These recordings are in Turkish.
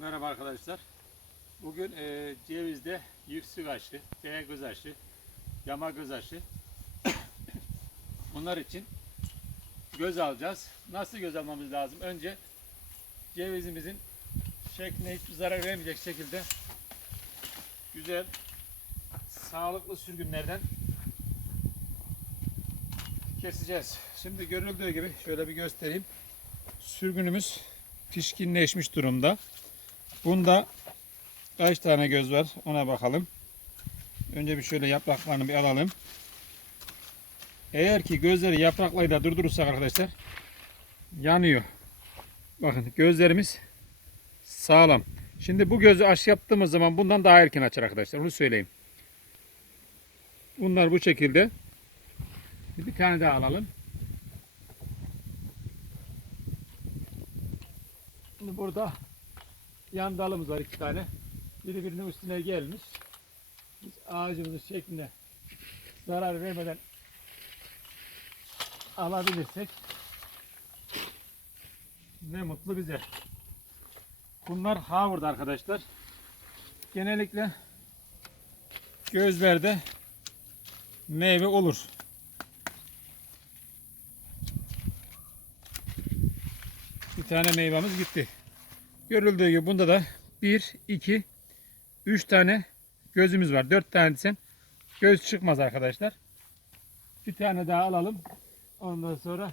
Merhaba arkadaşlar. Bugün e, cevizde yüksük aşı, T göz aşı, yama göz aşı. Bunlar için göz alacağız. Nasıl göz almamız lazım? Önce cevizimizin şekline hiçbir zarar vermeyecek şekilde güzel, sağlıklı sürgünlerden keseceğiz. Şimdi görüldüğü gibi şöyle bir göstereyim. Sürgünümüz pişkinleşmiş durumda. Bunda kaç tane göz var ona bakalım. Önce bir şöyle yapraklarını bir alalım. Eğer ki gözleri yapraklarıyla durdurursak arkadaşlar yanıyor. Bakın gözlerimiz sağlam. Şimdi bu gözü aş yaptığımız zaman bundan daha erken açar arkadaşlar. Onu söyleyeyim. Bunlar bu şekilde. Bir tane daha alalım. Şimdi burada yan dalımız var iki tane. Biri birinin üstüne gelmiş. Biz ağacımızın şekline zarar vermeden alabilirsek ne mutlu bize. Bunlar Howard arkadaşlar. Genellikle gözlerde meyve olur. Bir tane meyvemiz gitti. Görüldüğü gibi bunda da 1, 2, 3 tane gözümüz var. 4 tane desem göz çıkmaz arkadaşlar. Bir tane daha alalım. Ondan sonra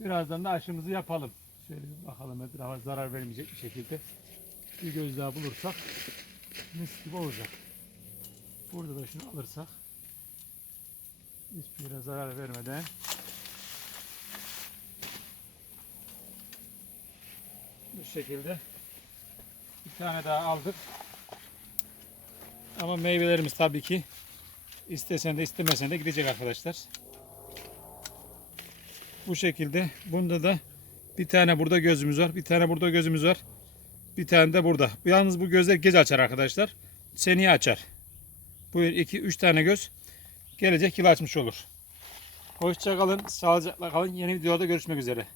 birazdan da aşımızı yapalım. Şöyle bakalım etrafa zarar vermeyecek bir şekilde. Bir göz daha bulursak mis gibi olacak. Burada da şunu alırsak hiçbir zarar vermeden şekilde bir tane daha aldık. Ama meyvelerimiz tabii ki istesen de istemesen de gidecek arkadaşlar. Bu şekilde bunda da bir tane burada gözümüz var. Bir tane burada gözümüz var. Bir tane de burada. Yalnız bu gözler gece açar arkadaşlar. Seneye açar. Bu iki üç tane göz gelecek yıl açmış olur. Hoşça kalın, sağlıcakla kalın. Yeni videoda görüşmek üzere.